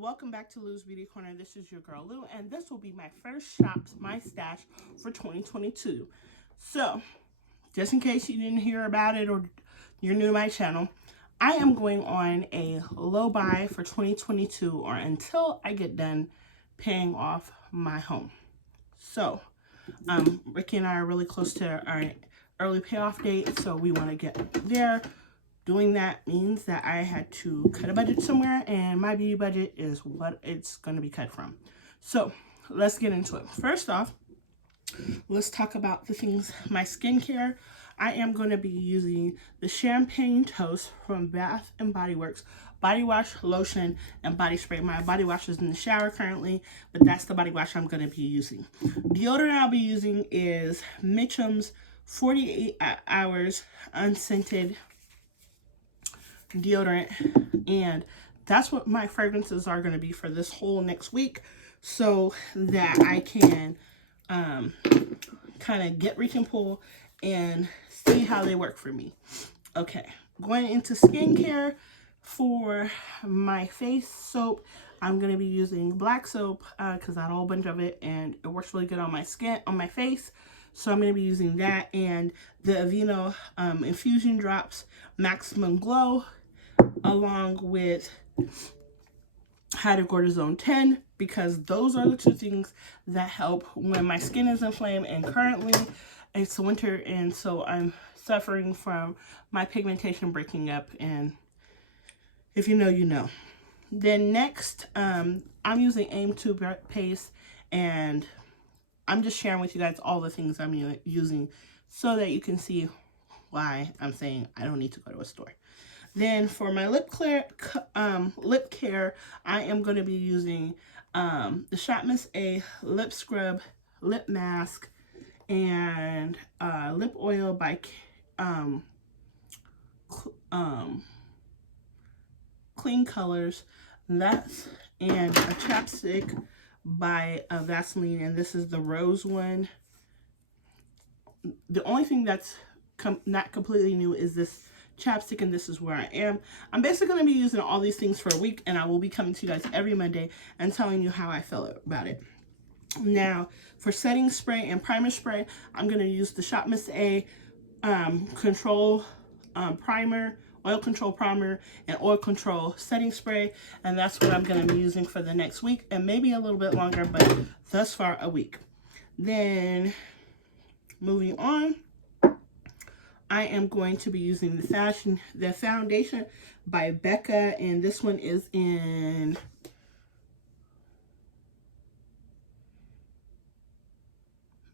Welcome back to Lou's Beauty Corner. This is your girl Lou, and this will be my first shop, my stash for 2022. So, just in case you didn't hear about it or you're new to my channel, I am going on a low buy for 2022 or until I get done paying off my home. So, Ricky and I are really close to our early payoff date, so we want to get there. Doing that means that I had to cut a budget somewhere, and my beauty budget is what it's going to be cut from. So let's get into it. First off, let's talk about the things, my skincare. I am going to be using the Champagne Toast from Bath & Body Works body wash, lotion, and body spray. My body wash is in the shower currently, but that's the body wash I'm going to be using. Deodorant I'll be using is Mitchum's 48 Hours Unscented deodorant, and that's what my fragrances are going to be for this whole next week, so that I can kind of get reach and pull and see how they work for me. Okay, going into skincare. For my face soap, I'm going to be using black soap because I had a whole bunch of it and it works really good on my skin, on my face. So I'm going to be using that, and the Aveeno Infusion Drops Maximum Glow, along with Hydrocortisone 10, because those are the two things that help when my skin is inflamed. And currently it's winter, and so I'm suffering from my pigmentation breaking up, and if you know, you know. Then next, I'm using AIM toothpaste, and I'm just sharing with you guys all the things I'm using so that you can see why I'm saying I don't need to go to a store. Then for my lip care, I am going to be using the Shop Miss A lip scrub, lip mask, and lip oil by Clean Colors. That's, and a chapstick by Vaseline, and this is the rose one. The only thing that's not completely new is this chapstick, and this is where I am. I'm basically going to be using all these things for a week, and I will be coming to you guys every Monday and telling you how I feel about it. Now, for setting spray and primer spray, I'm going to use the Shop Miss A Control Primer, Oil Control Primer, and Oil Control Setting Spray, and that's what I'm going to be using for the next week, and maybe a little bit longer, but thus far a week. Then, moving on, I am going to be using the foundation by Becca, and this one is in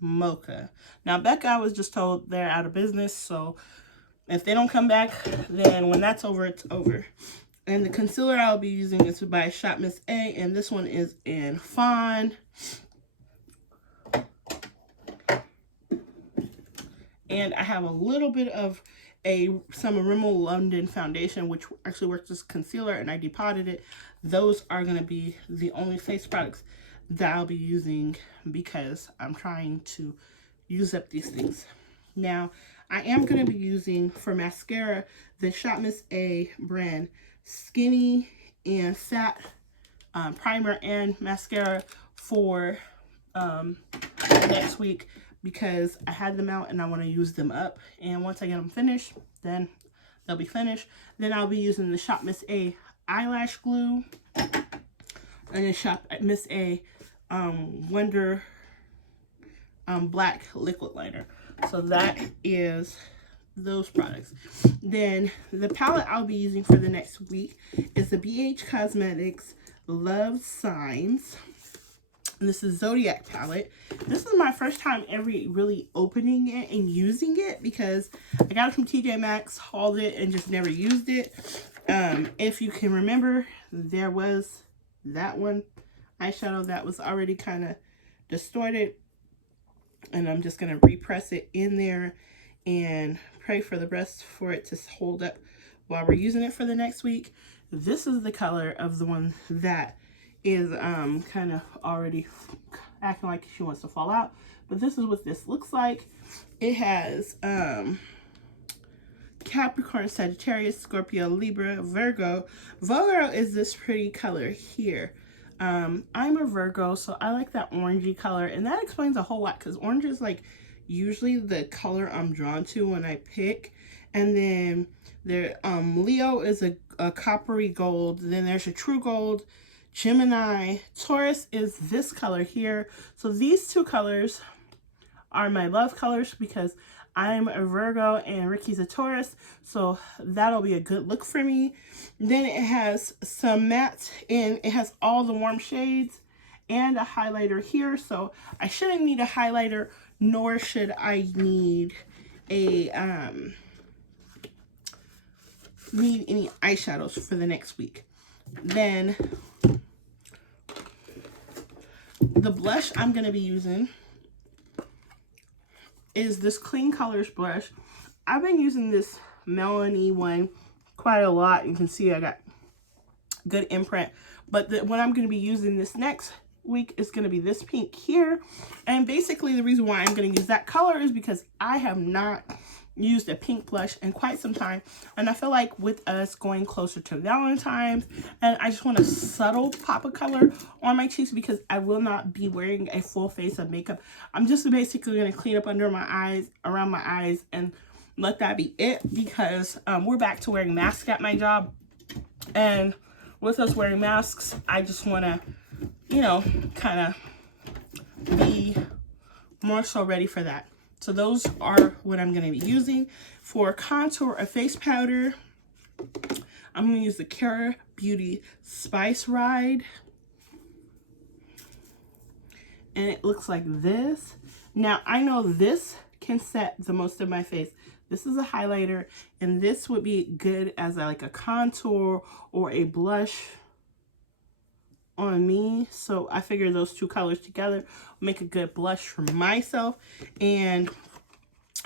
Mocha. Now, Becca, I was just told they're out of business, so if they don't come back, then when that's over, it's over. And the concealer I'll be using is by Shop Miss A, and this one is in Fawn. And I have a little bit of some Rimmel London foundation, which actually works as concealer, and I depotted it. Those are going to be the only face products that I'll be using because I'm trying to use up these things. Now, I am going to be using, for mascara, the Shop Miss A brand Skinny and Fat primer and mascara for next week, because I had them out and I want to use them up. And once I get them finished, then they'll be finished. Then I'll be using the Shop Miss A eyelash glue and the Shop Miss A Wonder black liquid liner. So that is those products. Then the palette I'll be using for the next week is the BH Cosmetics Love Signs. And this is Zodiac Palette. This is my first time ever really opening it and using it, because I got it from TJ Maxx, hauled it, and just never used it. If you can remember, there was that one eyeshadow that was already kind of distorted, and I'm just going to repress it in there and pray for the rest for it to hold up while we're using it for the next week. This is the color of the one that is kind of already acting like she wants to fall out, but this is what this looks like. It has Capricorn, Sagittarius, Scorpio, Libra, Virgo. Virgo is this pretty color here. I'm a Virgo, so I like that orangey color, and that explains a whole lot because orange is like usually the color I'm drawn to when I pick. And then there, Leo is a coppery gold. Then there's a true gold. Gemini, Taurus is this color here. So these two colors are my love colors because I'm a Virgo and Ricky's a Taurus, so that'll be a good look for me. Then it has some matte, and it has all the warm shades and a highlighter here, so I shouldn't need a highlighter, nor should I need a need any eyeshadows for the next week. Then the blush I'm going to be using is this Clean Colors blush. I've been using this Melanie one quite a lot. You can see I got good imprint. But what I'm going to be using this next week is going to be this pink here. And basically the reason why I'm going to use that color is because I have not used a pink blush in quite some time, and I feel like with us going closer to Valentine's, and I just want a subtle pop of color on my cheeks because I will not be wearing a full face of makeup. I'm just basically going to clean up under my eyes, around my eyes, and let that be it because we're back to wearing masks at my job, and with us wearing masks, I just want to, you know, kind of be more so ready for that. So those are what I'm going to be using. For contour or face powder, I'm going to use the Kara Beauty Spice Ride. And it looks like this. Now, I know this can set the most of my face. This is a highlighter, and this would be good as like a contour or a blush on me. So I figure those two colors together make a good blush for myself. And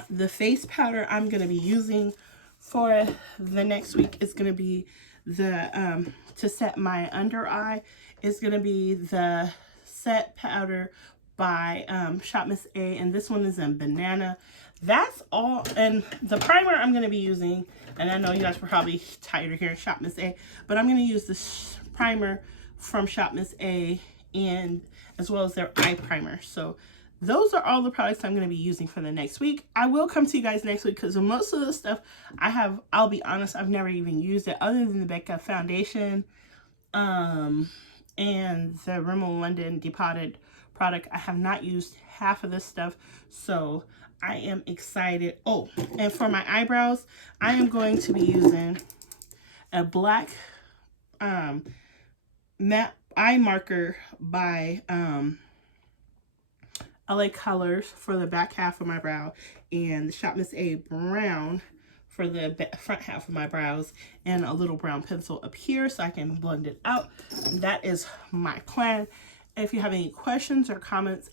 the face powder I'm going to be using for the next week is going to be the to set my under eye is going to be the Set Powder by Shop Miss A, and this one is in Banana. That's all. And the primer I'm going to be using, and I know you guys were probably tired of hearing Shop Miss A, but I'm going to use this primer from Shop Miss A, and as well as their eye primer. So those are all the products I'm going to be using for the next week. I will come to you guys next week because most of the stuff I have, I'll be honest, I've never even used it other than the Becca foundation and the Rimmel London Depotted product. I have not used half of this stuff, so I am excited. Oh, and for my eyebrows, I am going to be using a black matte eye marker by LA Colors for the back half of my brow, and the Shop Miss A brown for the front half of my brows, and a little brown pencil up here so I can blend it out. That is my plan. If you have any questions or comments,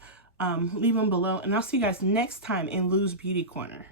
leave them below, and I'll see you guys next time in Lou's Beauty Corner.